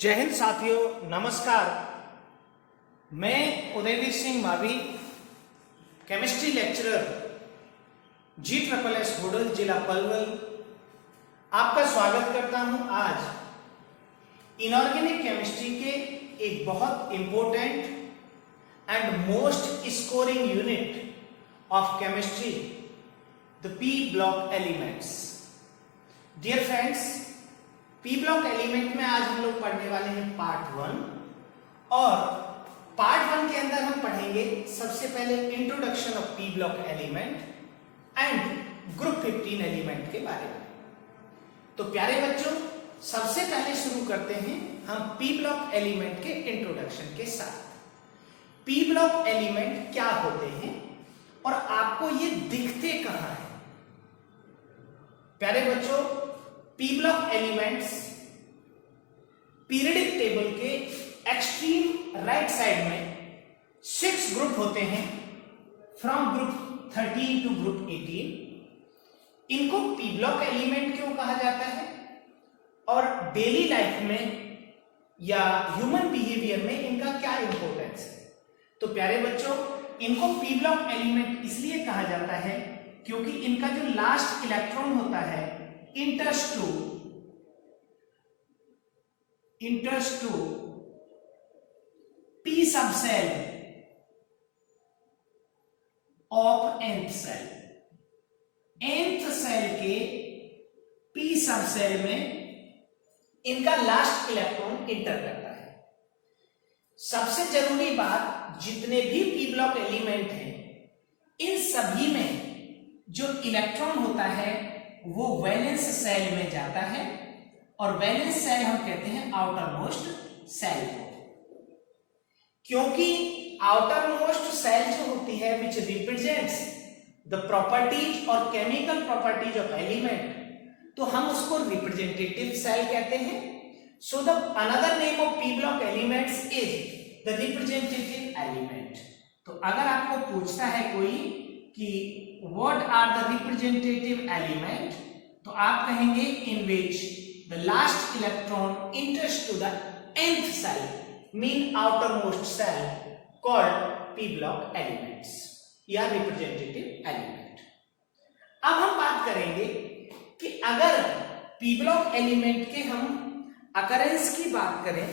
जय हिंद साथियों, नमस्कार। मैं Udayveer Singh Mavi, chemistry lecturer GSSS Hodal, जिला पलवल, आपका स्वागत करता हूं। आज इनऑर्गेनिक केमिस्ट्री के एक बहुत important and most scoring unit of chemistry, the p block elements. Dear friends, p block element में आज हम लोग पढ़ने वाले हैं पार्ट 1 और पार्ट 1 के अंदर हम पढ़ेंगे सबसे पहले introduction of P block element and group 15 element के बारे में। तो प्यारे बच्चों, सबसे पहले शुरू करते हैं हम पी ब्लॉक एलिमेंट के इंट्रोडक्शन के साथ। पी ब्लॉक एलिमेंट क्या होते हैं और आपको ये दिखते कहां हैं? प्यारे बच्चों, P block elements periodic table के एक्सट्रीम राइट साइड में 6 ग्रुप होते हैं, फ्रॉम ग्रुप 13 टू ग्रुप 18। इनको पी ब्लॉक एलिमेंट क्यों कहा जाता है और डेली लाइफ में या ह्यूमन बिहेवियर में इनका क्या इंपॉर्टेंस है? तो प्यारे बच्चों, इनको पी ब्लॉक एलिमेंट इसलिए कहा जाता है क्योंकि इनका जो लास्ट इलेक्ट्रॉन होता है enters to p subcell of nth cell। nth cell के p सबसेल में इनका लास्ट इलेक्ट्रॉन इंटर करता है। सबसे जरूरी बात, जितने भी पी ब्लॉक एलिमेंट हैं इन सभी में जो इलेक्ट्रॉन होता है वो वैलेंस सेल में जाता है और वैलेंस सेल हम कहते हैं आउटर मोस्ट सेल को, क्योंकि आउटर मोस्ट सेल जो होती है विच रिप्रेजेंट्स द प्रॉपर्टीज और केमिकल प्रॉपर्टीज ऑफ एलिमेंट, तो हम उसको रिप्रेजेंटेटिव सेल कहते हैं। So the another name of P block elements is the representative element. तो अगर आपको पूछता है कोई कि what are the representative element, तो आप कहेंगे in which the last electron enters to the nth cell, mean outermost cell, called p block elements या representative element। अब हम बात करेंगे कि अगर p block element के हम occurrence की बात करें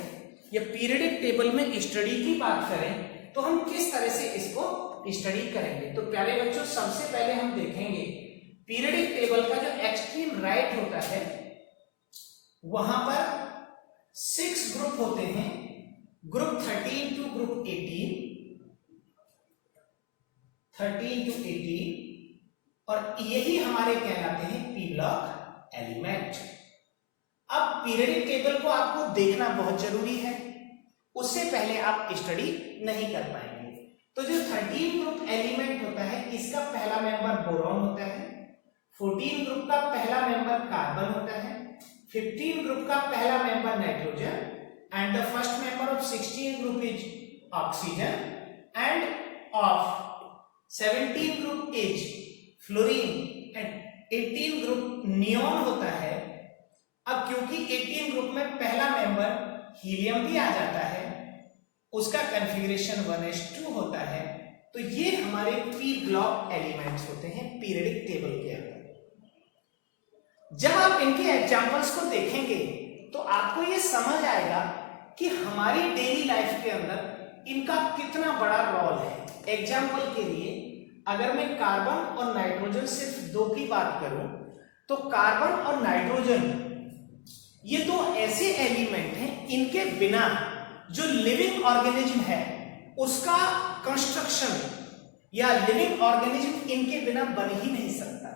या पीरियडिक टेबल में स्टडी की बात करें तो हम किस तरह से इसको स्टडी करेंगे। तो प्यारे बच्चों, सबसे पहले हम देखेंगे पीरियडिक टेबल का जो एक्सट्रीम राइट होता है वहां पर 6 ग्रुप होते हैं, ग्रुप 13 टू ग्रुप 18, 13 टू 18, और यही हमारे कहलाते हैं पी ब्लॉक एलिमेंट। अब पीरियडिक टेबल को आपको देखना बहुत जरूरी है, उससे पहले आप स्टडी नहीं कर पाएंगे। तो जो 13 ग्रुप एलिमेंट होता है इसका पहला मेंबर बोरॉन होता है, 14 ग्रुप का पहला मेंबर कार्बन होता है, 15 ग्रुप का पहला member nitrogen, and the first member of 16 group is oxygen, end of 17 group is fluorine, and 18 group neon होता है। अब क्योंकि 18 ग्रुप में पहला मेंबर हीलियम भी आ जाता है, उसका कॉन्फ़िगरेशन 1s2 होता है, तो ये हमारे पी ब्लॉक एलिमेंट्स होते हैं पीरियडिक टेबल के अंदर। जब आप इनके एग्जांपल्स को देखेंगे तो आपको ये समझ आएगा कि हमारी डेली लाइफ के अंदर इनका कितना बड़ा रोल है। एग्जांपल के लिए अगर मैं कार्बन और नाइट्रोजन सिर्फ 2 की बात करूं तो कार्बन और नाइट्रोजन ये 2 ऐसे एलिमेंट हैं, इनके बिना जो लिविंग ऑर्गेनिज्म है उसका कंस्ट्रक्शन या लिविंग ऑर्गेनिज्म इनके बिना बन ही नहीं सकता,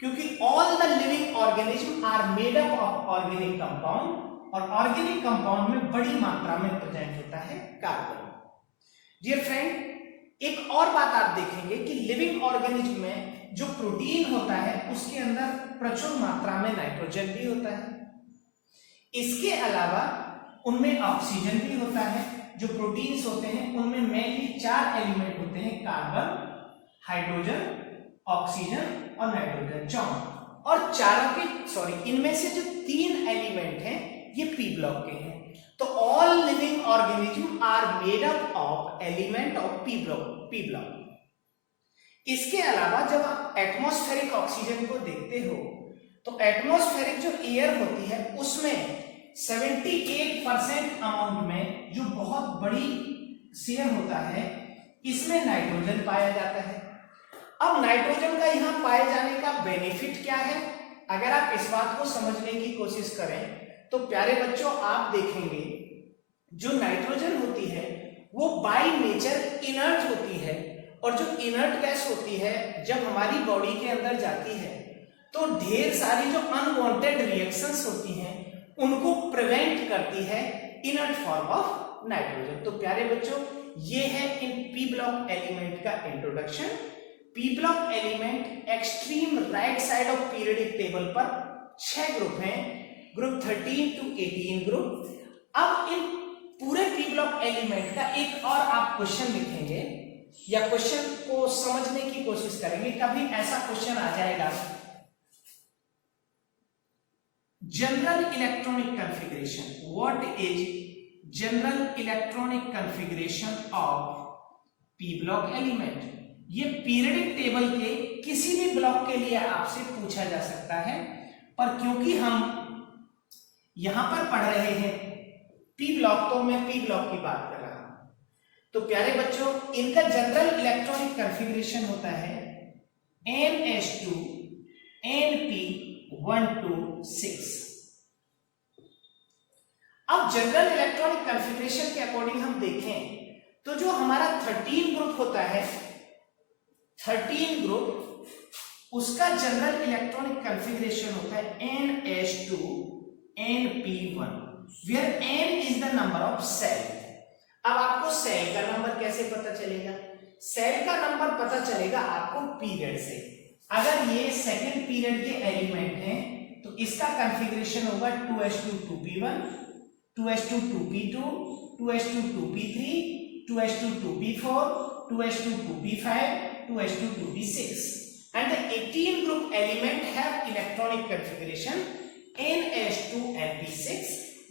क्योंकि all the living organism are made up of organic compound, और ऑर्गेनिक कंपाउंड में बड़ी मात्रा में प्रेजेंट होता है कार्बन। डियर फ्रेंड, एक और बात आप देखेंगे कि लिविंग ऑर्गेनिज्म में जो प्रोटीन होता है उसके अंदर प्रचुर मात्रा में नाइट्रोजन भी होता है। इसके अलावा उनमें ऑक्सीजन भी होता है। जो प्रोटीन्स होते हैं उनमें मेनली 4 एलिमेंट होते हैं, कार्बन, हाइड्रोजन, ऑक्सीजन और नाइट्रोजन, 4। और इनमें से जो 3 एलिमेंट हैं ये पी ब्लॉक के हैं। तो all living organism are made up of element of P block. इसके अलावा जब आप एटमॉस्फेरिक ऑक्सीजन को देखते हो तो एटमॉस्फेरिक जो एयर होती है उसमें 78% अमाउंट में जो बहुत बड़ी शेयर होता है इसमें नाइट्रोजन पाया जाता है। अब नाइट्रोजन का यहां पाए जाने का बेनिफिट क्या है, अगर आप इस बात को समझने की कोशिश करें तो प्यारे बच्चों आप देखेंगे जो नाइट्रोजन होती है वो बाय नेचर इनर्ट होती है, और जो इनर्ट गैस होती है जब हमारी बॉडी के अंदर जाती है तो ढेर सारी जो अनवांटेड रिएक्शंस होती हैं उनको प्रिवेंट करती है इनर्ट फॉर्म ऑफ नाइट्रोजन। तो प्यारे बच्चों ये है इन पी ब्लॉक एलिमेंट का introduction. P block element extreme right side of periodic table पर 6 ग्रुप हैं, ग्रुप 13 to 18 ग्रुप। अब इन पूरे पी ब्लॉक एलिमेंट का एक और आप क्वेश्चन लिखेंगे या क्वेश्चन को समझने की कोशिश करेंगे। कभी ऐसा क्वेश्चन आ जाएगा, general electronic configuration, what is general electronic configuration of P block element. ये पीरियडिक टेबल के किसी भी ब्लॉक के लिए आपसे पूछा जा सकता है, पर क्योंकि हम यहां पर पढ़ रहे हैं पी ब्लॉक तो मैं पी ब्लॉक की बात कर रहा हूं। तो प्यारे बच्चों इनका जनरल इलेक्ट्रॉनिक कॉन्फ़िगरेशन होता है NH2 NP126। अब जनरल इलेक्ट्रॉनिक कॉन्फ़िगरेशन के अकॉर्डिंग हम देखें तो जो हमारा 13 ग्रुप होता है, 13 ग्रुप उसका जनरल इलेक्ट्रॉनिक कॉन्फ़िगरेशन होता है NH2 NP1 where N is the number of cell। अब आपको सेल का नंबर कैसे पता चलेगा? सेल का नंबर पता चलेगा आपको पीरियड से। अगर ये सेकंड पीरियड के एलिमेंट हैं तो इसका कॉन्फ़िगरेशन होगा 2s2 2p1 2s2 2p2 2s2 2p3 2s2 2p4 2s2 2p5 2s2 2p6 and the 18 group element have electronic configuration NH2 NP6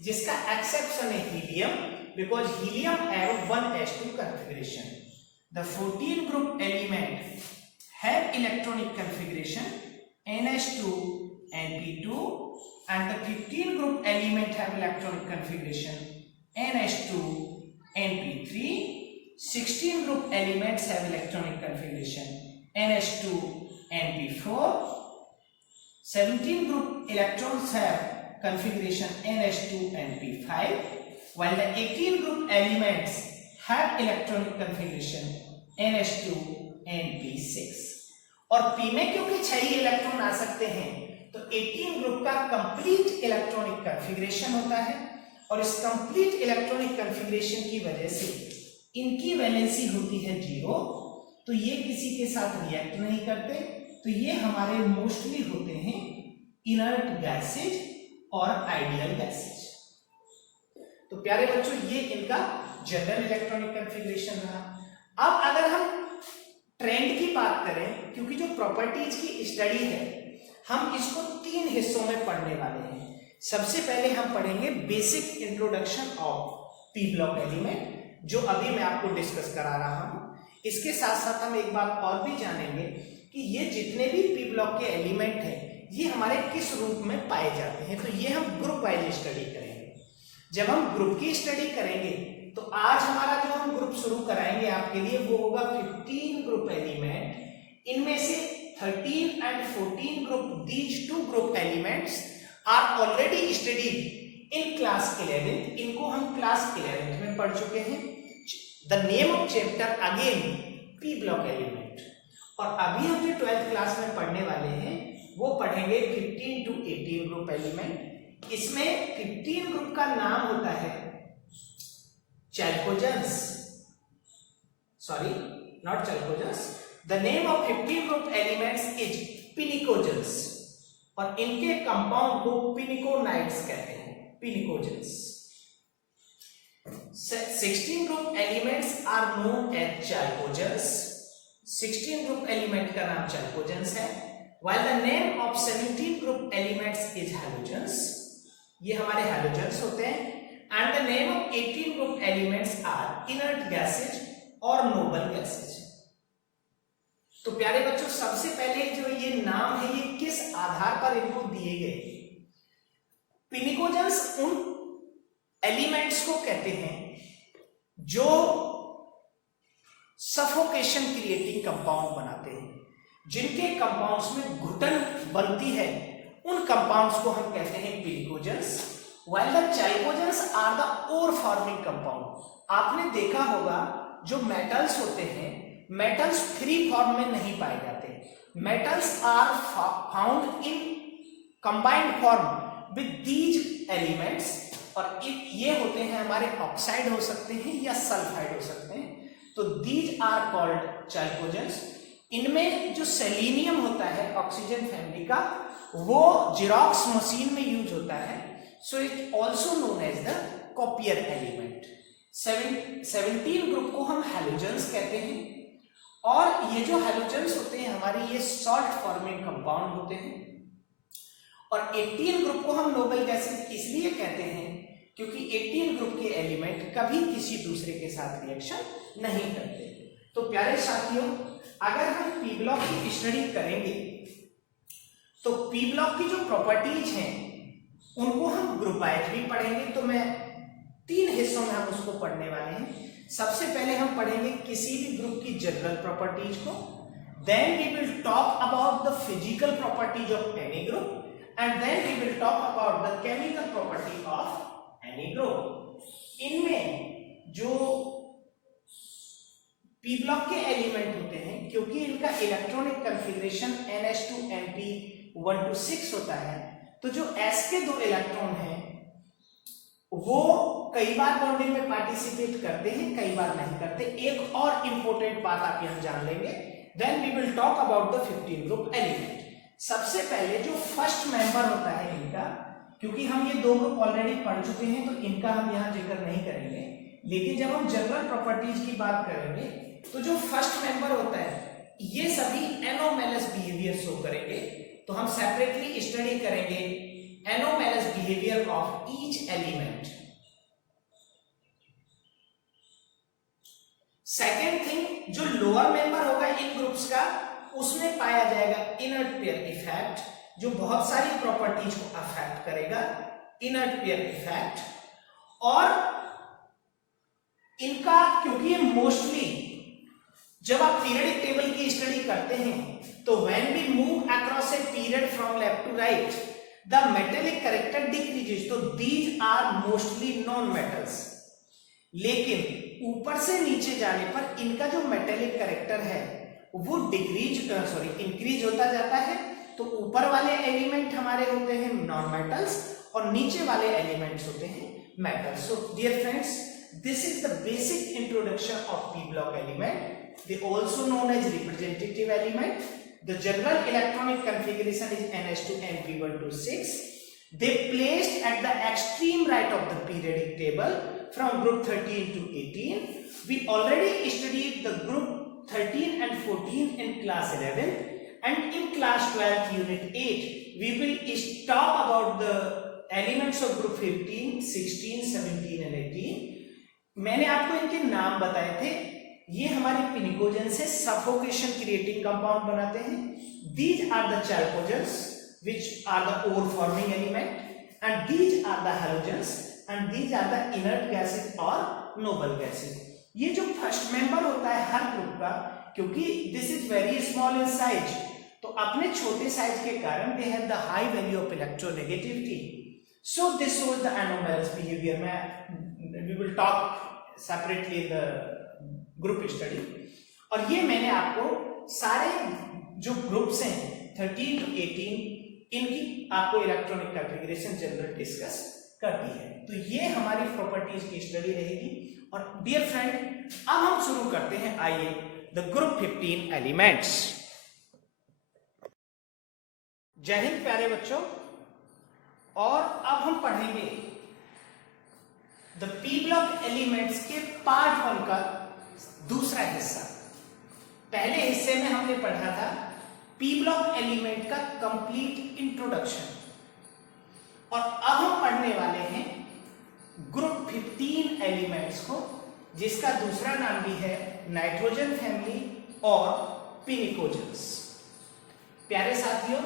जिसका एक्सेप्शन है helium because helium have 1s2 configuration। The 14 group element have electronic configuration NH2 NP2 and the 15 group element have electronic configuration NH2 NP3। 16 group elements have electronic configuration NH2 NP4। 17 group electrons have configuration NH2 NP5 while the 18 group elements have electronic configuration NH2 NP6। और P में क्योंकि 6 ही electron आ सकते हैं तो 18 group का complete electronic configuration होता है, और इस कंप्लीट इलेक्ट्रॉनिक कॉन्फ़िगरेशन की वजह से इनकी वैलेंसी होती है 0, तो ये किसी के साथ रिएक्ट नहीं करते, तो ये हमारे मोस्टली होते हैं इनर्ट गैसेज और आइडियल गैसेज। तो प्यारे बच्चों ये इनका जनरल इलेक्ट्रॉनिक कॉन्फ़िगरेशन रहा। अब अगर हम ट्रेंड की बात करें, क्योंकि जो प्रॉपर्टीज की स्टडी है हम इसको 3 हिस्सों में पढ़ने वाले हैं। सबसे पहले हम पढ़ेंगे basic introduction of P block element जो अभी मैं आपको डिस्कस करा रहा हूं। इसके साथ साथ हम एक बात और भी जानेंगे कि ये जितने भी पी ब्लॉक के एलिमेंट हैं ये हमारे किस रूप में पाए जाते हैं, तो ये हम ग्रुप वाइज स्टडी करेंगे। जब हम ग्रुप की स्टडी करेंगे तो आज हमारा जो हम ग्रुप शुरू कराएंगे आपके लिए वो होगा 15 ग्रुप एलिमेंट। इनमें से 13 and 14 group, these 2 group elements are already studied in class 11। इनको हम क्लास 11 में पढ़ चुके हैं। The name of chapter again P block element. और अभी हम जो 12th क्लास में पढ़ने वाले हैं वो पढ़ेंगे 15 to 18 ग्रुप एलिमेंट। इसमें 15 ग्रुप का नाम होता है chalcogens, sorry not chalcogens, the name of 15 group elements is pnicogens, और इनके कंपाउंड को पिनिकोनाइड्स कहते हैं, pnicogens. 16 group elements are known as chalcogens. 16 group element का नाम चैल्कोजेंस है, while the name of 17 group elements is halogens। ये हमारे halogens होते हैं। and the name of 18 group elements are inert gases और noble gases। तो प्यारे बच्चों, सबसे पहले जो ये नाम है ये किस आधार पर इनको दिए गए? पिनिकोजेंस उन एलिमेंट्स को कहते हैं जो सफोकेशन क्रिएटिंग कंपाउंड बनाते हैं, जिनके कंपाउंड्स में घुटन बनती है, उन कंपाउंड्स को हम कहते हैं pnicogens. While the chalcogens are the ore forming compound. आपने देखा होगा जो मेटल्स होते हैं, मेटल्स फ्री फॉर्म में नहीं पाए जाते, metals are found in combined form with these elements, और ये होते हैं हमारे ऑक्साइड हो सकते हैं या सल्फाइड हो सकते हैं। तो दीज आर कॉल्ड चाइकोजेंस। इनमें जो सेलेनियम होता है ऑक्सीजन फैमिली का, वो जेरॉक्स मशीन में यूज होता है, so it also known as the copier element. 17 group को हम हैलोजेंस कहते हैं, और ये जो हैलोजेंस होते हैं हमारे ये सॉल्ट फॉर्मिंग कंपाउंड होते हैं। और 18 ग्रुप को हम नोबल गैसेस इसलिए कहते हैं क्योंकि 18 ग्रुप के एलिमेंट कभी किसी दूसरे के साथ रिएक्शन नहीं करते। तो प्यारे साथियों, अगर हम पी ब्लॉक की स्टडी करेंगे तो पी ब्लॉक की जो प्रॉपर्टीज हैं उनको हम ग्रुप वाइज भी पढ़ेंगे। तो मैं 3 हिस्सों में हम उसको पढ़ने वाले हैं। सबसे पहले हम पढ़ेंगे किसी भी ग्रुप की जनरल प्रॉपर्टीज को, then we will talk about the physical properties of any group, and then we will talk about the chemical property of any group. इनमें जो पी ब्लॉक के एलिमेंट होते हैं, क्योंकि इनका इलेक्ट्रॉनिक कॉन्फ़िगरेशन NH2Np126 होता है, तो जो S के 2 इलेक्ट्रॉन हैं वो कई बार बॉन्डिंग में पार्टिसिपेट करते हैं, कई बार नहीं करते। एक और इंपॉर्टेंट बात आप यहां जान लेंगे। Then we will talk about the 15 group element. सबसे पहले जो फर्स्ट मेंबर होता है इनका, क्योंकि हम ये 2 ग्रुप ऑलरेडी पढ़ चुके हैं तो इनका हम यहां जिक्र नहीं करेंगे, लेकिन जब हम जनरल प्रॉपर्टीज की बात करेंगे तो जो फर्स्ट मेंबर होता है ये सभी एनोमैलस बिहेवियर शो करेंगे। तो हम सेपरेटली स्टडी करेंगे anomalous behaviour of each element. Second thing, जो लोअर मेंबर होगा इन ग्रुप्स का, उसमें पाया जाएगा इनर्ट पेयर इफेक्ट, जो बहुत सारी प्रॉपर्टीज को अफेक्ट करेगा, इनर्ट पेयर इफेक्ट। और इनका, क्योंकि ये मोस्टली जब आप पीरियडिक टेबल की स्टडी करते हैं तो when we move across a period from left to right the metallic character decreases, तो these are mostly non metals. लेकिन ऊपर से नीचे जाने पर इनका जो मेटेलिक कैरेक्टर है वो इंक्रीज होता जाता है। तो ऊपर वाले एलिमेंट हमारे होते हैं नॉन मेटल्स और नीचे वाले एलिमेंट्स होते हैं metals. So dear friends, this is the basic introduction of p block element. They also known as representative element. The general electronic configuration is NH2Np126. They placed at the extreme right of the periodic table from group 13 to 18. We already studied the group 13 and 14 in class 11, and in class 12 unit 8 we will talk about the elements of group 15, 16, 17 and 18. मैंने आपको इनके नाम बताए थे। ये हमारे पिनिकोजेंस से suffocation creating compound बनाते हैं। These are the chalcogens which are the ore forming element, and these are the halogens, and these are the inert gases और नोबल गैसेस। ये जो फर्स्ट मेंबर होता है हर ग्रुप का, क्योंकि this is very small in size, तो अपने छोटे साइज के कारण they have the high value of electronegativity, so this shows the anomalous behaviour. We will talk separately in the group study। और ये मैंने आपको सारे जो ग्रुप्स हैं 13 to 18 इनकी आपको इलेक्ट्रॉनिक कॉन्फ़िगरेशन जनरल डिस्कस कर दी है। तो ये हमारी प्रॉपर्टीज की स्टडी रहेगी। और डियर फ्रेंड, अब हम शुरू करते हैं, आइए, द ग्रुप 15 एलिमेंट्स। जय हिंद प्यारे बच्चों। और अब हम पढ़ेंगे द पी ब्लॉक एलिमेंट्स के पार्ट 1 का दूसरा हिस्सा। पहले हिस्से में हमने पढ़ा था पी ब्लॉक एलिमेंट का कंप्लीट इंट्रोडक्शन, और अब हम पढ़ने वाले हैं ग्रुप एलिमेंट्स को, जिसका दूसरा नाम भी है नाइट्रोजन फैमिली और पिनिकोजेंस। प्यारे साथियों,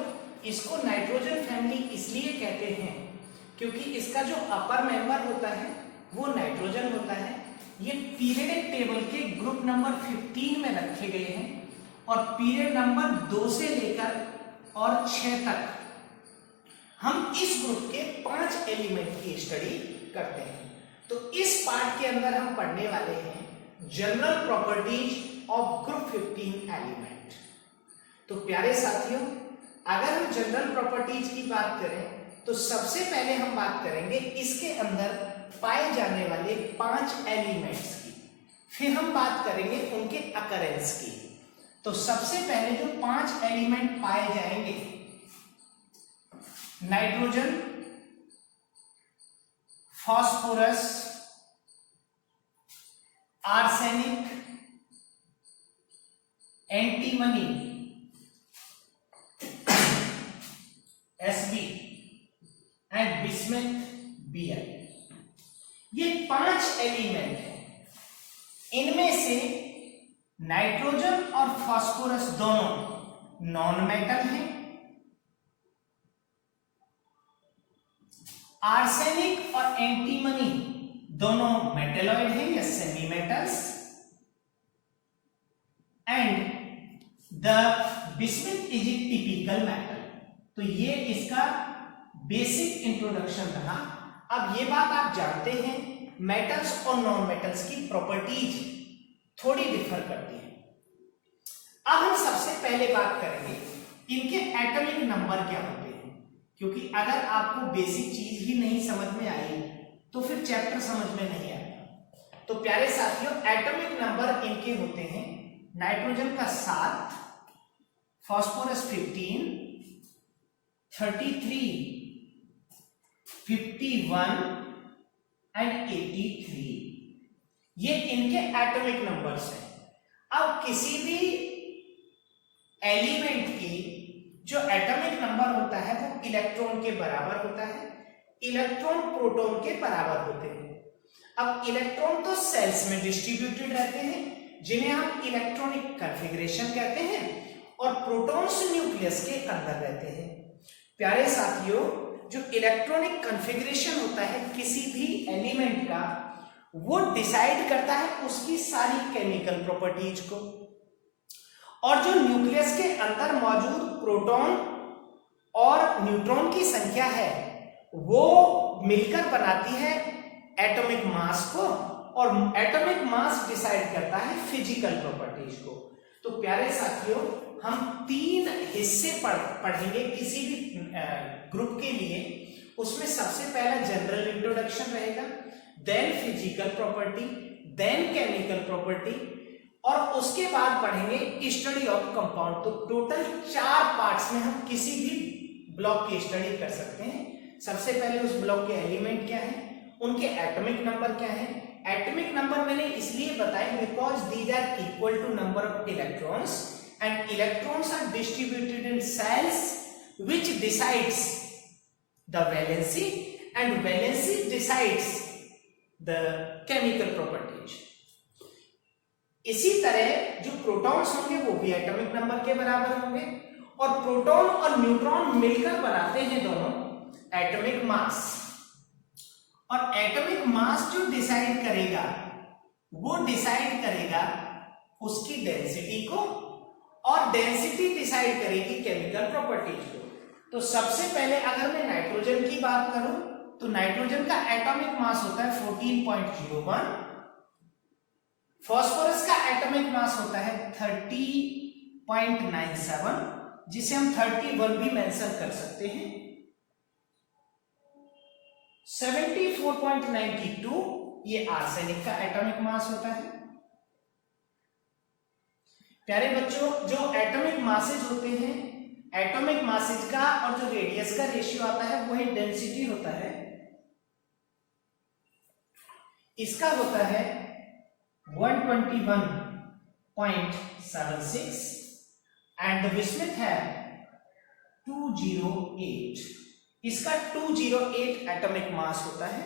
इसको नाइट्रोजन फैमिली इसलिए कहते हैं क्योंकि इसका जो अपर मेंबर होता है वो नाइट्रोजन होता है। ये पीरियडिक टेबल के ग्रुप नंबर 15 में रखे गए हैं और पीरियड नंबर 2 से लेकर और 6 तक हम इस ग्रुप के 5 एलिमेंट की स्टडी करते हैं। तो इस पार्ट के अंदर हम पढ़ने वाले हैं general properties of group 15 element. तो प्यारे साथियों, अगर हम जनरल प्रॉपर्टीज की बात करें तो सबसे पहले हम बात करेंगे इसके अंदर पाए जाने वाले 5 एलिमेंट्स की, फिर हम बात करेंगे उनके अकरेंस की। तो सबसे पहले जो 5 एलिमेंट पाए जाएंगे, nitrogen, phosphorus, arsenic, antimony, Sb and bismuth Bl, ये 5 एलिमेंट हैं। इनमें से नाइट्रोजन और फास्फोरस दोनों नॉन मेटल हैं, आर्सेनिक और एंटीमनी दोनों मेटेलॉइड हैं या semi metals, and the bismuth is a typical metal. तो ये इसका बेसिक इंट्रोडक्शन रहा। अब ये बात आप जानते हैं, मेटल्स और नॉन मेटल्स की प्रॉपर्टीज थोड़ी डिफर करती है। अब हम सबसे पहले बात करेंगे इनके एटॉमिक नंबर क्या होते हैं, क्योंकि अगर आपको बेसिक चीज ही नहीं समझ में आई तो फिर चैप्टर समझ में नहीं आएगा। तो प्यारे साथियों, एटॉमिक नंबर इनके होते हैं नाइट्रोजन का 7, फास्फोरस 15, 33, 51 एंड 83। ये इनके एटॉमिक नंबर्स हैं। अब किसी भी एलिमेंट की जो एटॉमिक नंबर होता है वो इलेक्ट्रॉन के बराबर होता है। इलेक्ट्रॉन प्रोटॉन के बराबर होते हैं। अब इलेक्ट्रॉन तो सेल्स में डिस्ट्रीब्यूटेड रहते हैं, जिन्हें हम इलेक्ट्रॉनिक कॉन्फ़िगरेशन कहते हैं, और प्रोटॉन्स न्यूक्लियस के अंदर रहते हैं। प्यारे साथियों, जो इलेक्ट्रॉनिक कॉन्फ़िगरेशन होता है किसी भी एलिमेंट का, वो डिसाइड करता है उसकी सारी केमिकल प्रॉपर्टीज को, और जो न्यूक्लियस के अंदर मौजूद प्रोटॉन और न्यूट्रॉन की संख्या है वो मिलकर बनाती है एटॉमिक मास को, और एटॉमिक मास डिसाइड करता है फिजिकल प्रॉपर्टीज को। तो प्यारे साथियों, हम 3 हिस्से पढ़ेंगे किसी भी ग्रुप के लिए। उसमें सबसे पहला जनरल इंट्रोडक्शन रहेगा, then physical property, then chemical property, और उसके बाद पढ़ेंगे स्टडी ऑफ कंपाउंड। तो टोटल 4 पार्ट्स में हम किसी भी ब्लॉक की स्टडी कर सकते हैं। सबसे पहले उस ब्लॉक के एलिमेंट क्या है, उनके एटॉमिक नंबर क्या है। एटॉमिक नंबर मैंने इसलिए बताया because these are equal to number of electrons, and electrons are distributed in cells which decides the valency, and valency decides the chemical properties. इसी तरह जो प्रोटॉन्स होंगे वो भी एटॉमिक नंबर के बराबर होंगे, और प्रोटॉन और न्यूट्रॉन मिलकर बनाते हैं दोनों एटॉमिक मास, और एटॉमिक मास जो डिसाइड करेगा वो डिसाइड करेगा उसकी डेंसिटी को, और डेंसिटी डिसाइड करेगी केमिकल प्रॉपर्टीज को। तो सबसे पहले अगर मैं नाइट्रोजन की बात करूं तो नाइट्रोजन का एटॉमिक मास होता है 14.01, फास्फोरस का एटॉमिक मास होता है 30.97, जिसे हम 31 भी मेंशन कर सकते हैं। 74.92 ये आर्सेनिक का एटॉमिक मास होता है। प्यारे बच्चों, जो एटॉमिक मासेज होते हैं, एटॉमिक मासेज का और जो रेडियस का रेशियो आता है वही डेंसिटी होता है। इसका होता है 121.76 एंड द बिस्मथ है 208। इसका 208 एटॉमिक मास होता है।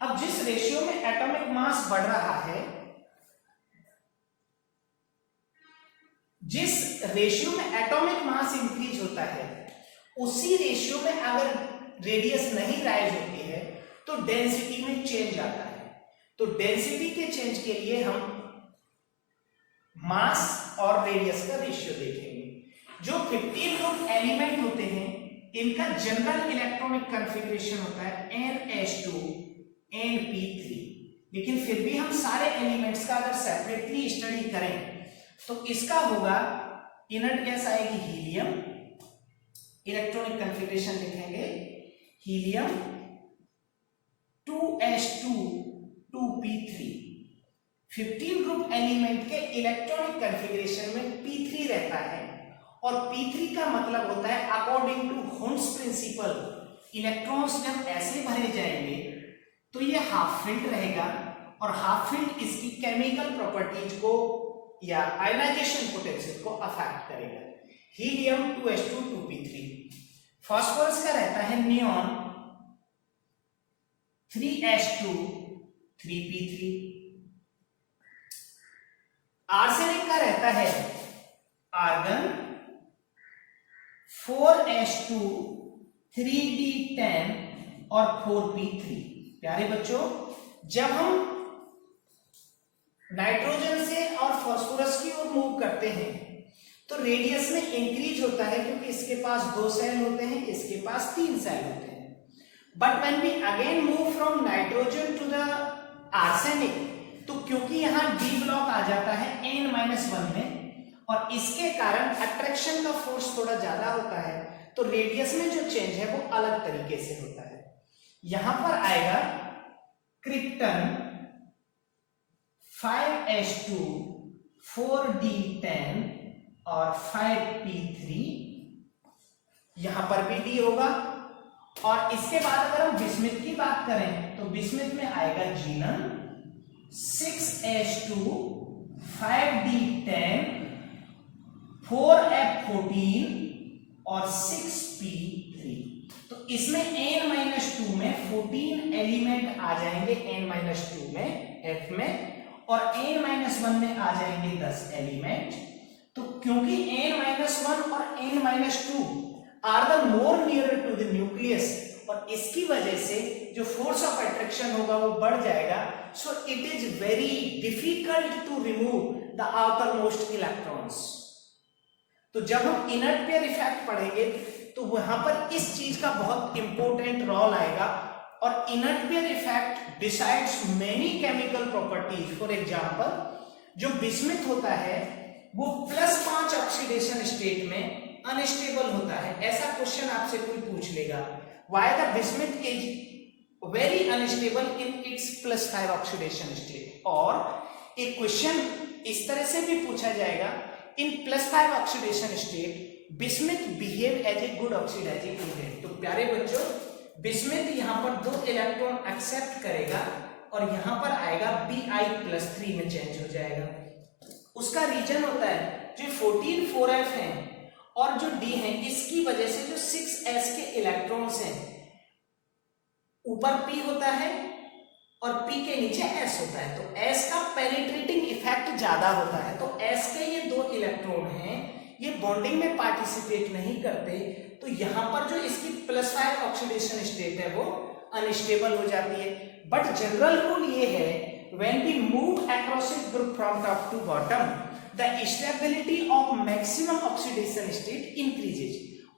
अब जिस रेशियो में एटॉमिक मास बढ़ रहा है, जिस रेशियो में एटॉमिक मास इंक्रीज होता है, उसी रेशियो में अगर रेडियस नहीं राइज होती है तो डेंसिटी में चेंज आता है। तो डेंसिटी के चेंज के लिए हम मास और रेडियस का रेशियो देखेंगे। जो 15 ग्रुप एलिमेंट होते हैं, इनका जनरल इलेक्ट्रॉनिक कॉन्फ़िगरेशन होता है NH2 NP3, लेकिन फिर भी हम सारे एलिमेंट्स का अगर सेपरेटली स्टडी करें तो इसका होगा इनर्ट गैस आएगी हीलियम, इलेक्ट्रॉनिक कॉन्फ़िगरेशन लिखेंगे helium 2H2 2p3। 15 group element के इलेक्ट्रॉनिक कॉन्फ़िगरेशन में p3 रहता है, और p3 का मतलब होता है according to Hund's principle, electrons जब ऐसे भरे जाएंगे तो ये हाफ फिल्ड रहेगा, और हाफ फिल्ड इसकी केमिकल प्रॉपर्टीज को या आयनाइजेशन पोटेंशियल को अफेक्ट करेगा। Helium 2H2 2p3। फास्फोरस का रहता है नियॉन 3H2 3p3। आर्सेनिक का रहता है आर्गन 4H2 3d10 और 4p3। प्यारे बच्चों, जब हम नाइट्रोजन से और फास्फोरस की ओर मूव करते हैं तो रेडियस में इंक्रीज होता है, क्योंकि इसके पास 2 सेल होते हैं, इसके पास 3 सेल होते हैं। But when we again move from nitrogen to the arsenic, तो क्योंकि यहां डी ब्लॉक आ जाता है n-1 में, और इसके कारण अट्रैक्शन का फोर्स थोड़ा ज्यादा होता है, तो रेडियस में जो चेंज है वो अलग तरीके से होता है। यहां पर आएगा क्रिप्टन 5H2 4d10 और 5p3, यहां पर भी डी होगा। और इसके बाद अगर हम बिस्मिथ की बात करें तो बिस्मिथ में आएगा जीनन 6H2 5d10 4f14 और 6p3। तो इसमें n-2 में 14 एलिमेंट आ जाएंगे, n-2 में f में, और n-1 में आ जाएंगे 10 एलिमेंट। तो क्योंकि n-1 और n-2 are the more near to the nucleus, और इसकी वजह से जो फोर्स ऑफ अट्रैक्शन होगा वो बढ़ जाएगा, so it is very difficult to remove the outermost electrons. तो जब हम इनर्ट पेयर इफेक्ट पढ़ेंगे तो वहां पर इस चीज का बहुत इंपॉर्टेंट रोल आएगा, और inert pair effect decides many chemical properties. For example, जो बिस्मिथ होता है वो +5 ऑक्सीडेशन स्टेट में अनस्टेबल होता है। ऐसा क्वेश्चन आपसे कोई पूछ लेगा, why the bismuth is very unstable in its +5 oxidation state. और एक क्वेश्चन इस तरह से भी पूछा जाएगा, in +5 oxidation state bismuth behave as a good oxidising agent. तो प्यारे बच्चों, बिस्मिथ यहां पर 2 इलेक्ट्रॉन एक्सेप्ट करेगा और यहां पर आएगा Bi+3 में चेंज हो जाएगा। उसका रीजन होता है जो 14 4f है और जो D है, इसकी वजह से जो 6s के इलेक्ट्रॉन्स हैं, ऊपर P होता है और P के नीचे S होता है, तो S का पेनिट्रेटिंग इफेक्ट ज्यादा होता है। तो S के ये 2 इलेक्ट्रॉन हैं, ये बॉन्डिंग में पार्टिसिपेट नहीं करते, तो यहां पर जो इसकी +5 ऑक्सीडेशन स्टेट है वो अनस्टेबल हो जाती है। बट जनरल रूल ये है, when we move across a group from top to bottom, the stability of maximum oxidation state increases.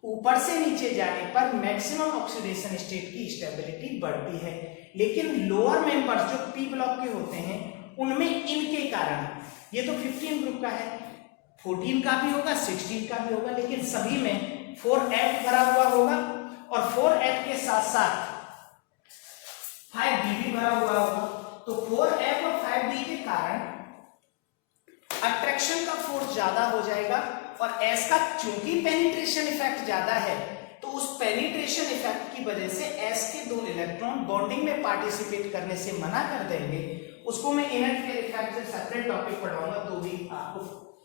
ऊपर से नीचे जाने पर मैक्सिमम ऑक्सीडेशन स्टेट की स्टेबिलिटी बढ़ती है, लेकिन लोअर मेंबर्स जो पी ब्लॉक के होते हैं उनमें इनके कारण, ये तो 15 ग्रुप का है, 14 का भी होगा, 16 का भी होगा, लेकिन सभी में 4f भरा हुआ होगा और 4f के साथ साथ 5d भी भरा हुआ होगा। तो 4f और 5d के कारण अट्रैक्शन का फोर्स ज्यादा हो जाएगा, और s का चूंकि पेनिट्रेशन इफेक्ट ज्यादा है, तो उस पेनिट्रेशन इफेक्ट की वजह से s के 2 इलेक्ट्रॉन बॉन्डिंग में पार्टिसिपेट करने से मना कर देंगे। उसको मैं इनर्ट पेयर इफेक्ट से सेपरेट टॉपिक पढ़ाऊंगा, तो भी आपको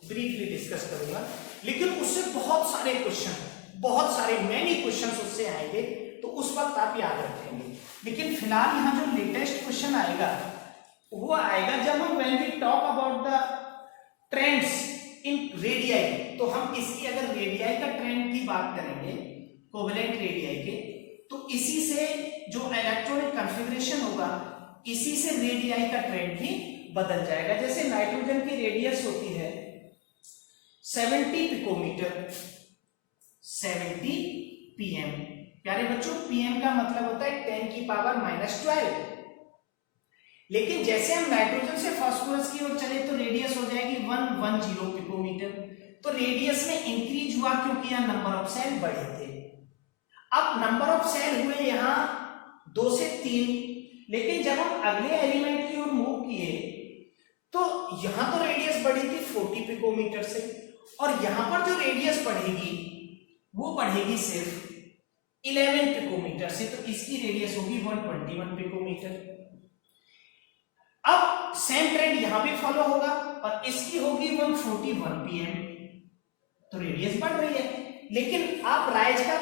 ब्रीफली डिस्कस करूंगा। लेकिन उससे बहुत सारे क्वेश्चन, बहुत सारे मैनी क्वेश्चन उससे आएंगे, तो उस वक्त आप याद रखेंगे। लेकिन फिलहाल यहाँ जो लेटेस्ट नेक्स्ट क्वेश्चन आएगा वो आएगा जब हम when we talk about the trends in radii, तो हम इसकी अगर रेडियाई का ट्रेंड की बात करेंगे कोवेलेंट रेडियाई के, तो इसी से जो इलेक्ट्रॉनिक कॉन्फ़िगरेशन होगा इसी से रेडियाई का ट्रेंड भी बदल जाएगा। जैसे नाइट्रोजन की रेडियस होती है 70 पिकोमीटर, 70 पीएम। प्यारे बच्चों पीएम का मतलब होता है 10 की पावर -12। लेकिन जैसे हम नाइट्रोजन से फास्फोरस की ओर चले तो रेडियस हो जाएगी 110 पिकोमीटर। तो रेडियस में इंक्रीज हुआ क्योंकि यहाँ नंबर ऑफ सेल बढ़े थे। अब नंबर ऑफ सेल हुए यहाँ 2 से 3, लेकिन जब हम अगले एलिमेंट की ओर मूव किए तो यहां तो रेडियस बढ़ी थी 40 पिकोमीटर से, और यहां पर जो रेडियस बढ़ेगी वो बढ़ेगी सिर्फ 11 पिकोमीटर से, तो इसकी रेडियस होगी 121 पिकोमीटर। अब सेम ट्रेंड यहां भी फॉलो होगा और इसकी होगी 141 पीएम, तो रेडियस बढ़ रही है। लेकिन आप राइज का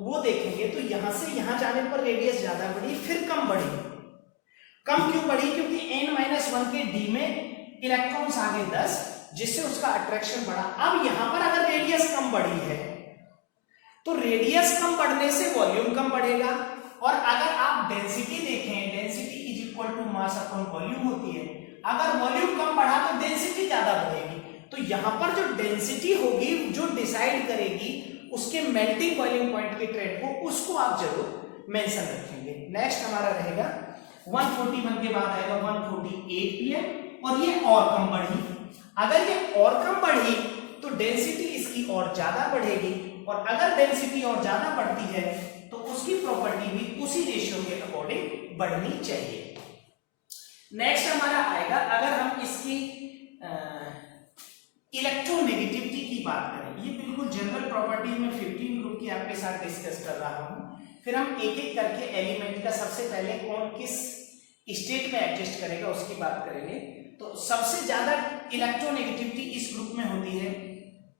वो देखेंगे तो यहां से यहां जाने पर रेडियस ज्यादा बढ़ी, फिर कम बढ़ी। कम क्यों बढ़ी? क्योंकि n-1 के d में इलेक्ट्रॉन्स आ गए 10, जिससे उसका अट्रैक्शन बढ़ा। अब यहां पर अगर रेडियस कम बढ़ी है तो रेडियस कम बढ़ने से वॉल्यूम कम बढ़ेगा, और अगर आप डेंसिटी देखें, density is equal to mass upon volume होती है। अगर वॉल्यूम कम बढ़ा तो डेंसिटी ज्यादा बढ़ेगी, तो यहां पर जो डेंसिटी होगी जो डिसाइड करेगी उसके मेल्टिंग बॉइलिंग पॉइंट के ट्रेंड को, उसको आप जरूर मेंशन रखेंगे। नेक्स्ट हमारा रहेगा 141 के बाद आएगा 148 पीएम, और ये और कम बढ़ी। अगर ये और कम बढ़ी तो डेंसिटी इसकी और ज्यादा बढ़ेगी, और अगर डेंसिटी और ज्यादा बढ़ती है तो उसकी प्रॉपर्टी भी उसी रेशियो के अकॉर्डिंग बढ़नी चाहिए। नेक्स्ट हमारा आएगा अगर हम इसकी इलेक्ट्रोनेगेटिविटी की बात करें, ये बिल्कुल जनरल प्रॉपर्टी में 15 ग्रुप की आपके साथ डिस्कस कर रहा हूं। फिर हम एक एक करके एलिमेंट का सबसे पहले कौन किस स्टेट में एडजस्ट करेगा उसकी बात करेंगे। तो सबसे ज्यादा इलेक्ट्रोनेगेटिविटी इस ग्रुप में होती है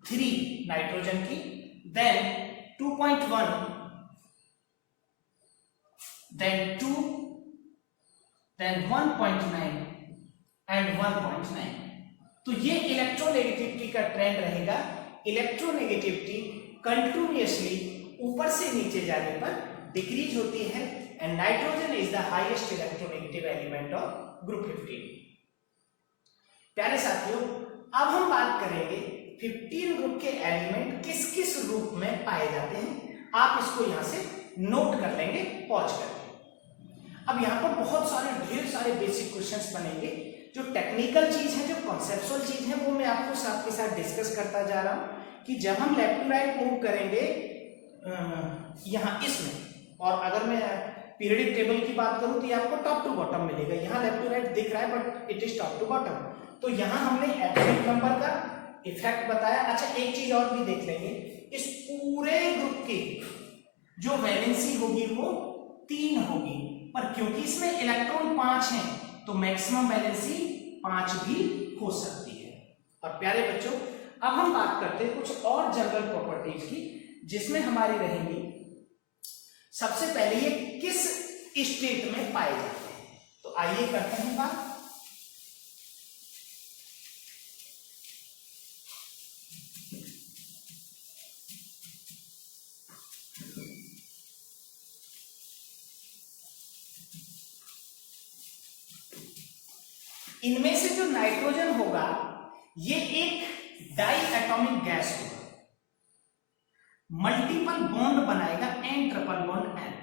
3 नाइट्रोजन की, देन 2.1, देन 2, देन 1.9 एंड 1.9। तो ये इलेक्ट्रोनेगेटिविटी का ट्रेंड रहेगा। इलेक्ट्रोनेगेटिविटी कंटिन्यूअसली ऊपर से नीचे जाने पर डिक्रीज होती है, and nitrogen is the highest electronegative element of group 15। प्यारे साथियों, अब हम बात करेंगे 15 ग्रुप के एलिमेंट किस किस रूप में पाए जाते हैं। आप इसको यहां से नोट कर लेंगे पॉज करके। अब यहां पर बहुत सारे ढेर सारे बेसिक क्वेश्चंस बनेंगे। जो टेक्निकल चीज है, जो कॉन्सेप्चुअल चीज है, वो मैं आपको साथ के साथ डिस्कस करता जा रहा हूं कि जब हम लेफ्ट टू राइट मूव करेंगे यहां इसमें, और अगर मैं पीरियडिक टेबल की बात करूं तो ये आपको टॉप टू बॉटम मिलेगा। यहां लेफ्ट टू राइट दिख रहा है but it is top to bottom. तो यहां हमने एटॉमिक नंबर का इफेक्ट बताया। अच्छा, एक चीज और भी देख लेंगे, इस पूरे ग्रुप की जो वैलेंसी होगी वो 3 होगी, पर क्योंकि इसमें इलेक्ट्रॉन 5 हैं तो मैक्सिमम वैलेंसी 5 भी हो सकती है। और प्यारे बच्चों, अब हम बात करते हैं कुछ और जनरल प्रॉपर्टीज की, जिसमें हमारी रहेंगी सबसे पहले ये किस स्टेट में पाए जाते हैं। तो आइए करते हैं बात। इनमें से जो नाइट्रोजन होगा ये एक डाई एटॉमिक गैस होगा, मल्टीपल बॉन्ड बनाएगा N triple bond N।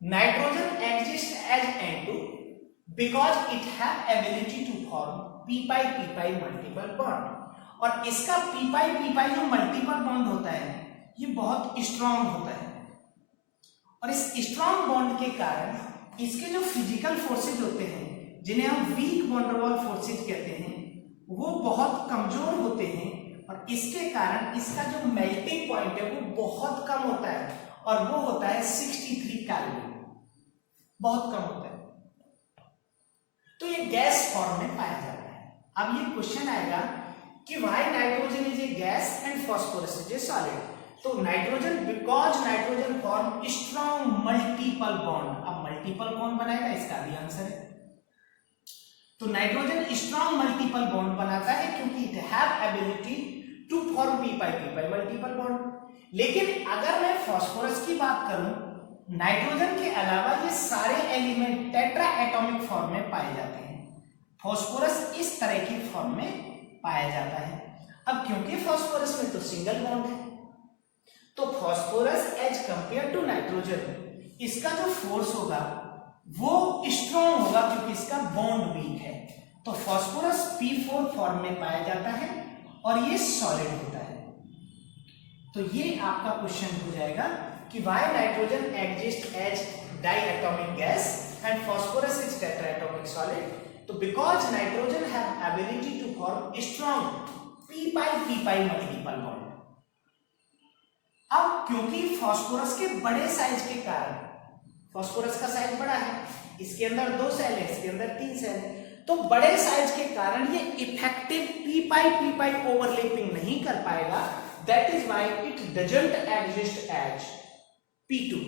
Nitrogen exist as N2 because it have ability to form p-p multiple bond, और इसका p-p जो मल्टीपल बॉन्ड होता है ये बहुत स्ट्रांग होता है, और इस स्ट्रांग बॉन्ड के कारण इसके जो फिजिकल फोर्सेज होते हैं जिन्हें हम weak van der Waals forces कहते हैं वो बहुत कमजोर होते हैं, और इसके कारण इसका जो मेल्टिंग पॉइंट है वो बहुत कम होता है, और वो होता है 63 केल्विन, बहुत कम होता है। तो ये गैस फॉर्म में पाया जाता है। अब ये क्वेश्चन आएगा कि why nitrogen is a gas and phosphorus is a solid. तो nitrogen, because nitrogen form strong multiple bond. अब मल्टीपल बॉन्ड बनाएगा, इसका भी आंसर है। तो नाइट्रोजन स्ट्रॉन्ग मल्टीपल बॉन्ड बनाता है क्योंकि it have ability to form p pi multiple bond. लेकिन अगर मैं फास्फोरस की बात करूं, नाइट्रोजन के अलावा ये सारे एलिमेंट टेट्रा एटॉमिक फॉर्म में पाए जाते हैं, फास्फोरस इस तरह की फॉर्म में पाया जाता है। अब क्योंकि फास्फोरस में तो सिंगल बॉन्ड है, तो phosphorus as compare to nitrogen इसका जो फोर्स होगा वो स्ट्रॉन्ग होगा क्योंकि इसका बॉन्ड वीक है। तो फास्फोरस P4 फॉर्म में पाया जाता है और ये सॉलिड होता है। तो ये आपका क्वेश्चन हो जाएगा कि why nitrogen exist as diatomic gas and phosphorus is tetratomic solid. तो because nitrogen have ability to form strong P pi multiple bond. अब क्योंकि फास्फोरस के बड़े साइज के कारण, फास्फोरस का साइज बड़ा है, इसके अंदर 2 सेल है, इसके अंदर 3 सेल है, तो बड़े साइज के कारण ये इफेक्टिव P पाई ओवरलैपिंग नहीं कर पाएगा। That is why it doesn't exist as P2,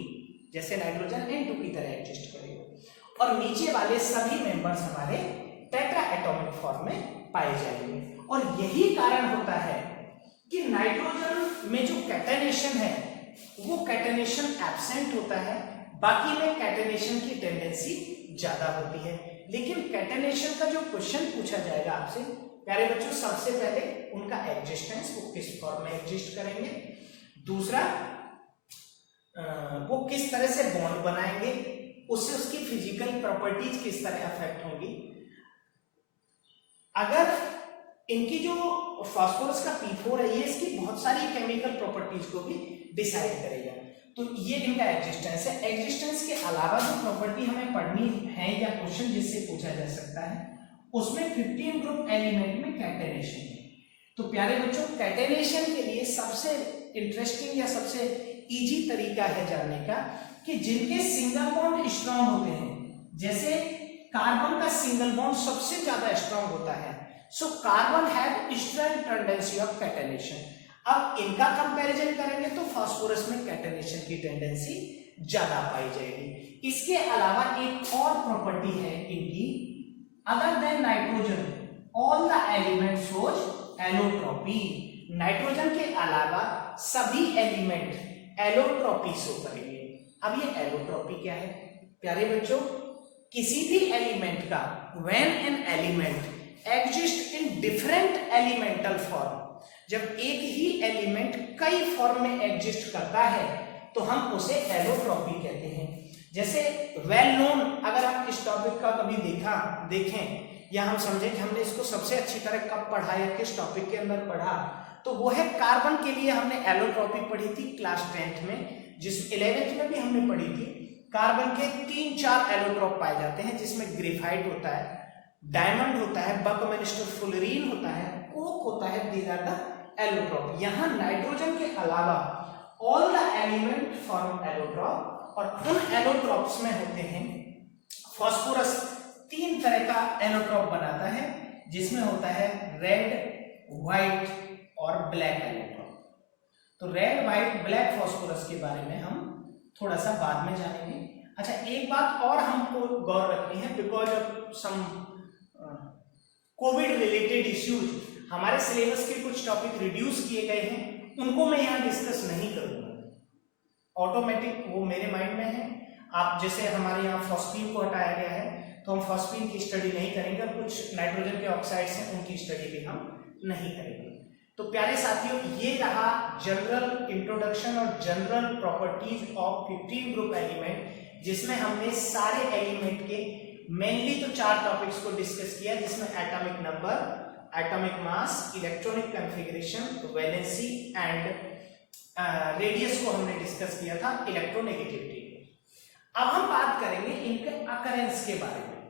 जैसे नाइट्रोजन N2 की तरह एग्जिस्ट करेगा। और नीचे वाले सभी मेंबर्स हमारे टेट्रा एटॉमिक फॉर्म में पाए जाएंगे। और यही कारण होता है कि नाइट्रोजन में जो कैटेनेशन है वो कैटेनेशन एब्सेंट होता है, बाकी में कैटेनेशन की टेंडेंसी ज्यादा होती है। लेकिन कैटेनेशन का जो क्वेश्चन पूछा जाएगा आपसे प्यारे बच्चों, सबसे पहले उनका एग्जिस्टेंस, वो किस फॉर्म में एग्जिस्ट करेंगे, दूसरा वो किस तरह से बॉन्ड बनाएंगे, उससे उसकी फिजिकल प्रॉपर्टीज किस तरह अफेक्ट होंगी। अगर इनकी जो फास्फोरस का P4 है ये इसकी बहुत सारी केमिकल प्रॉपर्टीज को भी डिसाइड करेगा। तो ये इनका एग्जिस्टेंस है। एग्जिस्टेंस के अलावा जो प्रॉपर्टी हमें पढ़नी है या क्वेश्चन जिससे पूछा जा सकता है उसमें 15 ग्रुप एलिमेंट में कैटेनेशन है। तो प्यारे बच्चों, कैटेनेशन के लिए सबसे इंटरेस्टिंग या सबसे इजी तरीका है जानने का कि जिनके सिंगल बॉन्ड स्ट्रॉन्ग होते हैं, जैसे कार्बन का सिंगल बॉन्ड सबसे ज्यादा स्ट्रॉन्ग होता है, so carbon have strong tendency of catenation. अब इनका कंपैरिजन करेंगे तो फास्फोरस में कैटेनेशन की टेंडेंसी ज्यादा पाई जाएगी। इसके अलावा एक और प्रॉपर्टी है इनकी, other than nitrogen all the element shows allotropy. Nitrogen के अलावा सभी एलिमेंट एलोट्रोपी शो करेंगे। अब ये एलोट्रोपी क्या है प्यारे बच्चों, किसी भी एलिमेंट का when an element exist in different elemental form, जब एक ही एलिमेंट कई फॉर्म में एग्जिस्ट करता है तो हम उसे एलोट्रोपी कहते हैं। जैसे वेल नोन, अगर आप इस टॉपिक का कभी देखें या हम समझें कि हमने इसको सबसे अच्छी तरह कब पढ़ा या किस टॉपिक के अंदर पढ़ा, तो वो है कार्बन के लिए हमने एलोट्रोपी पढ़ी थी क्लास 10th में, जिस 11th में भी हमने पढ़ी थी। कार्बन के 3-4 एलोट्रोप पाए जाते हैं, जिसमें ग्रेफाइट होता है, डायमंड होता है, बकमिलिस्टर फुलरीन होता है, कोक होता है, दीज आर द एलोट्रोप। यहाँ नाइट्रोजन के अलावा all the element form allotrope, और उन एलोट्रोप्स में होते हैं फास्फोरस 3 तरह का एलोट्रोप बनाता है, जिसमें होता है रेड, व्हाइट और ब्लैक एलोट्रोप। तो रेड, व्हाइट, ब्लैक फास्फोरस के बारे में हम थोड़ा सा बाद में जानेंगे। अच्छा, एक बात और हमको गौर रखनी है, because of some COVID related issues हमारे सिलेबस के कुछ टॉपिक रिड्यूस किए गए हैं, उनको मैं यहाँ डिस्कस नहीं करूंगा, ऑटोमेटिक वो मेरे माइंड में है। आप जैसे हमारे यहाँ फॉस्फीन को हटाया गया है तो हम फॉस्फीन की स्टडी नहीं करेंगे, और कुछ नाइट्रोजन के ऑक्साइड्स हैं उनकी स्टडी भी हम नहीं करेंगे। तो प्यारे साथियों, ये रहा जनरल इंट्रोडक्शन और general properties of 15 group element, जिसमें हमने सारे एलिमेंट के मेनली तो 4 टॉपिक्स को डिस्कस किया, जिसमें atomic number, atomic mass, electronic configuration, valency and radius को हमने डिस्कस किया था, इलेक्ट्रोनेगेटिविटी। अब हम बात करेंगे इनके अकरेंस के बारे में,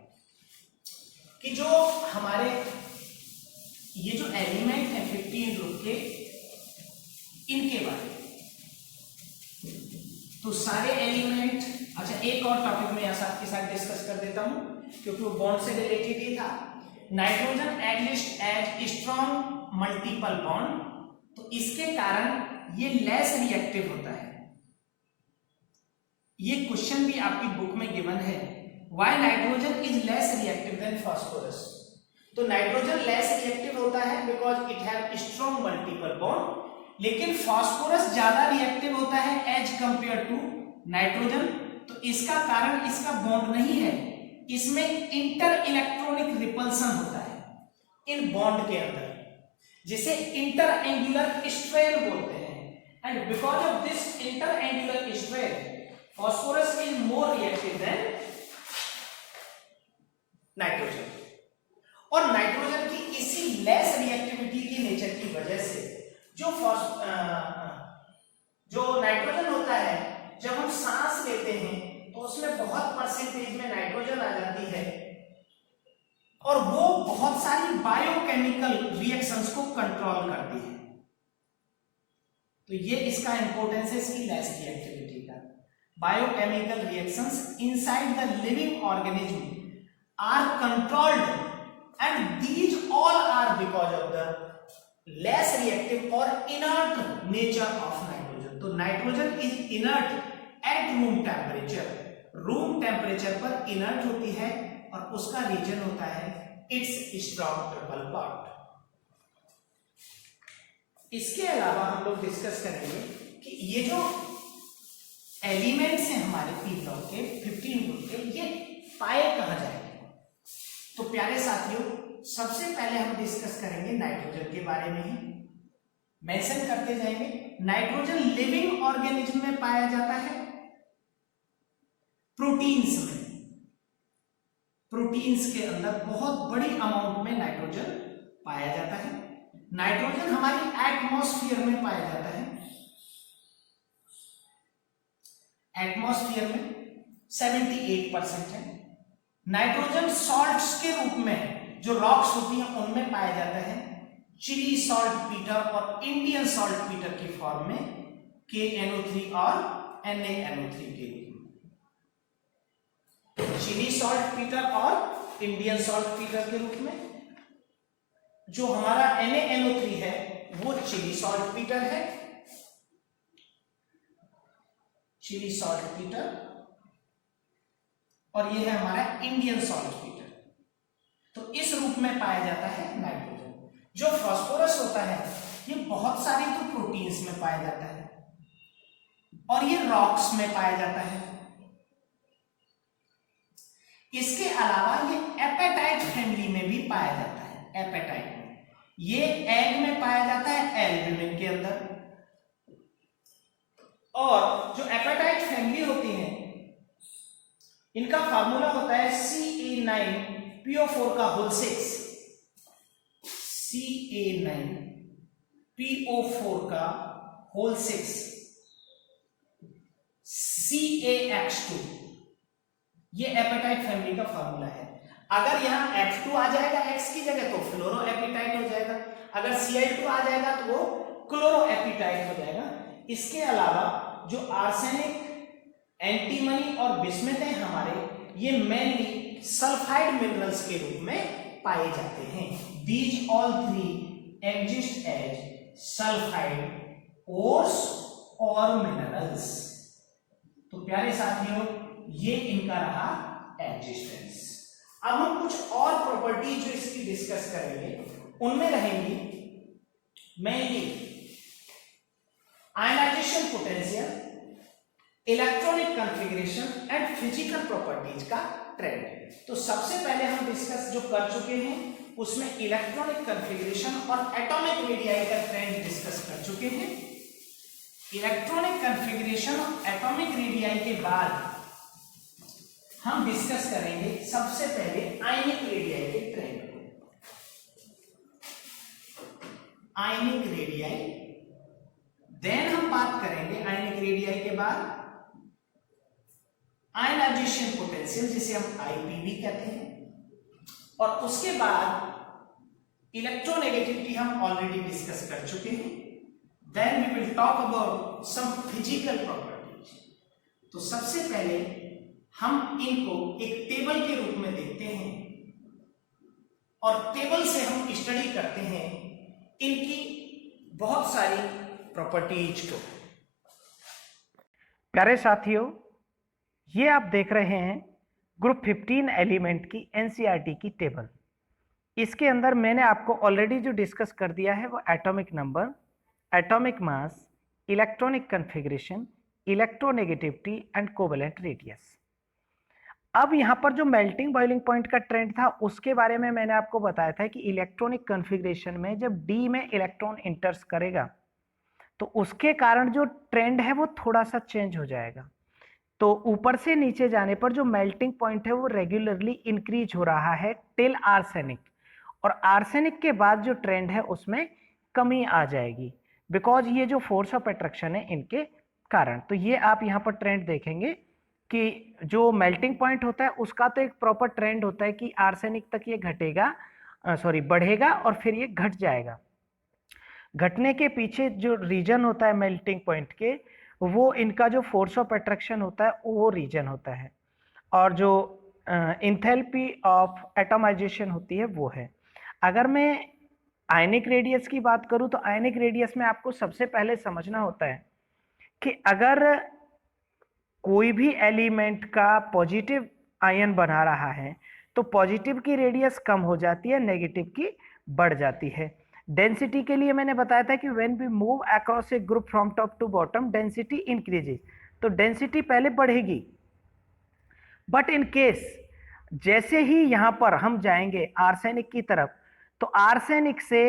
कि जो हमारे ये जो एलिमेंट है 15 ग्रुप के, इनके बारे में। तो सारे एलिमेंट, अच्छा एक और टॉपिक में आपके साथ डिस्कस कर देता हूं क्योंकि वो बॉन्ड से रिलेटेड ही था। Nitrogen exist as strong multiple bond, तो इसके कारण ये लेस रिएक्टिव होता है। ये क्वेश्चन भी आपकी बुक में गिवन है, why nitrogen is less reactive than phosphorus. तो नाइट्रोजन लेस रिएक्टिव होता है because it have strong multiple bond, लेकिन फास्फोरस ज्यादा रिएक्टिव होता है एज कंपेयर टू नाइट्रोजन। तो इसका कारण इसका बॉन्ड नहीं है, इसमें इंटर इलेक्ट्रॉनिक रिपल्सन होता है इन बॉन्ड के अंदर, जिसे इंटर एंगुलर स्ट्रेन बोलते हैं। And because of this inter angular strain phosphorus is more reactive than nitrogen. और नाइट्रोजन की इसी लेस रिएक्टिविटी की नेचर की वजह से जो नाइट्रोजन होता है, जब हम सांस लेते हैं तो उसमें बहुत परसेंटेज में नाइट्रोजन आ जाती है और वो बहुत सारी बायोकेमिकल रिएक्शंस को कंट्रोल करती है। तो ये इसका इंपॉर्टेंस है, इसकी लेस रिएक्टिविटी का। Biochemical reactions inside the living organism are controlled, and these all are because of the less reactive or inert nature of nitrogen. तो nitrogen is inert at room temperature. Room temperature पर inert होती है और उसका reason होता है its strong triple bond. इसके अलावा हम लोग डिस्कस करेंगे कि ये जो एलिमेंट्स हैं हमारे पी ब्लॉक के 15 ग्रुप के, ये पाए कहां जाएंगे। तो प्यारे साथियों, सबसे पहले हम डिस्कस करेंगे नाइट्रोजन के बारे में ही, मेंशन करते जाएंगे। नाइट्रोजन लिविंग ऑर्गेनिज्म में पाया जाता है, प्रोटीन्स में। प्रोटीन्स के अंदर बहुत बड़ी अमाउंट में नाइट्रोजन पाया जाता है। नाइट्रोजन हमारी एटमॉस्फेयर में पाया जाता है, एटमॉस्फेयर में 78% है। नाइट्रोजन सॉल्ट्स के रूप में जो रॉक्स होती हैं उनमें पाया जाता है, चिली सॉल्ट पीटर और इंडियन सॉल्ट पीटर की फॉर्म में, KNO3 और NaNO3 के रूप में। चिली सॉल्ट पीटर और इंडियन सॉल्ट पीटर के रूप में। जो हमारा NaNO3 है वो चिली सॉल्ट पीटर है, चिली सॉल्ट पीटर, और ये है हमारा इंडियन सॉल्ट पीटर। तो इस रूप में पाया जाता है नाइट्रोजन। जो फास्फोरस होता है ये बहुत सारी तो प्रोटीन्स में पाया जाता है और ये रॉक्स में पाया जाता है। इसके अलावा ये एपेटाइट फैमिली में भी पाया जाता है। एपेटाइट में ये एग में पाया जाता है, एल्ब्यूमिन के अंदर। और जो एपेटाइट फैमिली होती है इनका फार्मूला होता है Ca9PO4 का होल 6, Ca9PO4 का होल 6, CaX2, ये एपेटाइट फैमिली का फार्मूला है। अगर यहां F2 आ जाएगा X की जगह तो फ्लोरोएपिटाइट हो जाएगा, अगर Cl2 आ जाएगा तो वो क्लोरोएपिटाइट हो जाएगा। इसके अलावा जो आर्सेनिक, एंटीमनी और बिस्मथ हैं हमारे, ये मेनली सल्फाइड मिनरल्स के रूप में पाए जाते हैं। These all three exist as sulfide ores और मिनरल्स। तो प्यारे साथियों, ये इनका रहा एग्जिस्टेंस। अब हम कुछ और प्रॉपर्टी जो इसकी डिस्कस करेंगे उनमें रहेंगी mainly ionisation potential, electronic configuration and physical properties का ट्रेंड। तो सबसे पहले हम डिस्कस जो कर चुके हैं उसमें इलेक्ट्रॉनिक कॉन्फ़िगरेशन और एटॉमिक रेडियाई का ट्रेंड डिस्कस कर चुके हैं। इलेक्ट्रॉनिक कॉन्फ़िगरेशन और एटॉमिक रेडियाई के बाद हम डिस्कस करेंगे सबसे पहले आयनिक रेडियाई के ट्रेंड को। आयनिक रेडियाई, देन हम बात करेंगे आयनिक रेडियाई के बाद आयनाइजेशन पोटेंशियल, जिसे हम आईपीवी कहते हैं, और उसके बाद इलेक्ट्रोनेगेटिविटी हम ऑलरेडी डिस्कस कर चुके हैं। Then we will talk about some physical properties. तो सबसे पहले हम इनको एक टेबल के रूप में देखते हैं और टेबल से हम स्टडी करते हैं इनकी बहुत सारी प्रॉपर्टीज को। प्यारे साथियों, ये आप देख रहे हैं ग्रुप 15 एलिमेंट की एनसीईआरटी की टेबल। इसके अंदर मैंने आपको ऑलरेडी जो डिस्कस कर दिया है वो atomic number, atomic mass, electronic configuration, electronegativity and covalent radius. अब यहाँ पर जो मेल्टिंग बॉइलिंग पॉइंट का ट्रेंड था उसके बारे में मैंने आपको बताया था कि इलेक्ट्रॉनिक कॉन्फ़िगरेशन में जब डी में इलेक्ट्रॉन इंटर्स करेगा तो उसके कारण जो ट्रेंड है वो थोड़ा सा चेंज हो जाएगा। तो ऊपर से नीचे जाने पर जो मेल्टिंग पॉइंट है वो रेगुलरली इंक्रीज हो रहा है टिल आर्सेनिक, और आर्सेनिक के बाद जो ट्रेंड है उसमें कमी आ जाएगी बिकॉज ये जो फोर्स ऑफ अट्रैक्शन है इनके कारण। तो ये आप यहाँ पर ट्रेंड देखेंगे कि जो मेल्टिंग पॉइंट होता है उसका तो एक प्रॉपर ट्रेंड होता है कि आर्सेनिक तक ये घटेगा, बढ़ेगा और फिर ये घट जाएगा। घटने के पीछे जो रीजन होता है मेल्टिंग पॉइंट के, वो इनका जो फोर्स ऑफ अट्रैक्शन होता है वो रीजन होता है, और जो इंथैल्पी ऑफ एटमाइजेशन होती है वो है। अगर मैं आयनिक रेडियस की बात करूं तो आयनिक रेडियस में आपको सबसे पहले समझना होता है कि अगर कोई भी एलिमेंट का पॉजिटिव आयन बना रहा है तो पॉजिटिव की रेडियस कम हो जाती है, नेगेटिव की बढ़ जाती है। डेंसिटी के लिए मैंने बताया था कि when we move across a group from top to bottom density increases, तो डेंसिटी पहले बढ़ेगी। बट इन केस जैसे ही यहां पर हम जाएंगे आर्सेनिक की तरफ तो आर्सेनिक से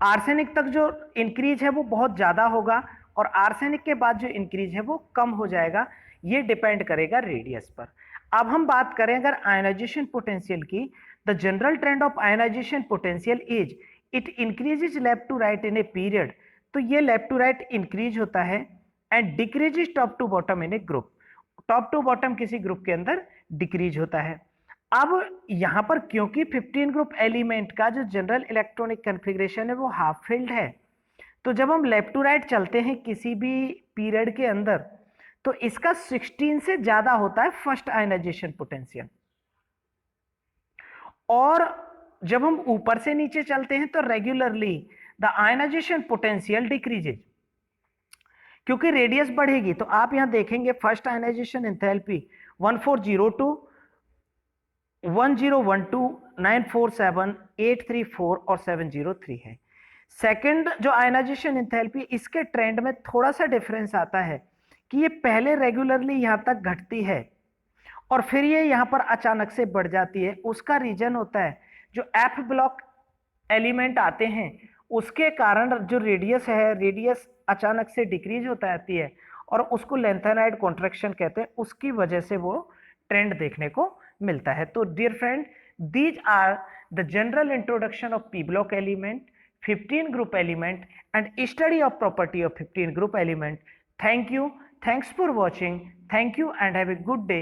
आर्सेनिक तक जो इंक्रीज है वो बहुत ज्यादा होगा और आर्सेनिक के बाद जो इंक्रीज है वो कम हो जाएगा। ये डिपेंड करेगा रेडियस पर। अब हम बात करें अगर आयनाइजेशन पोटेंशियल की, the general trend of ionisation potential is it increases left to right in a period, तो ये लेफ्ट टू राइट इंक्रीज होता है and decreases top to bottom in a group, top to bottom किसी group के अंदर decrease होता है। अब यहां पर क्योंकि 15 ग्रुप एलिमेंट का जो जनरल इलेक्ट्रॉनिक कॉन्फ़िगरेशन है वो हाफ फील्ड है, तो जब हम लेफ्ट टू राइट चलते हैं किसी भी पीरियड के अंदर तो इसका 16 से ज्यादा होता है फर्स्ट आयनाइजेशन पोटेंशियल, और जब हम ऊपर से नीचे चलते हैं तो regularly the ionisation potential decreases, क्योंकि रेडियस बढ़ेगी। तो आप यहां देखेंगे फर्स्ट आयनाइजेशन एंथैल्पी 1402, 1012, 947, 834 और 703 है। सेकंड जो आयनाइजेशन एंथैल्पी, इसके ट्रेंड में थोड़ा सा डिफरेंस आता है कि ये पहले रेगुलरली यहां तक घटती है और फिर ये यहां पर अचानक से बढ़ जाती है। उसका रीजन होता है जो एफ ब्लॉक एलिमेंट आते हैं उसके कारण जो रेडियस है, रेडियस अचानक से डिक्रीज होता जाती है और उसको लेंथेनाइड कॉन्ट्रैक्शन कहते हैं, उसकी वजह से वो ट्रेंड देखने को मिलता है। तो dear friend, these are the general introduction of P block element, 15 group element and study of property of 15 group element. Thank you. Thanks for watching. Thank you and have a good day.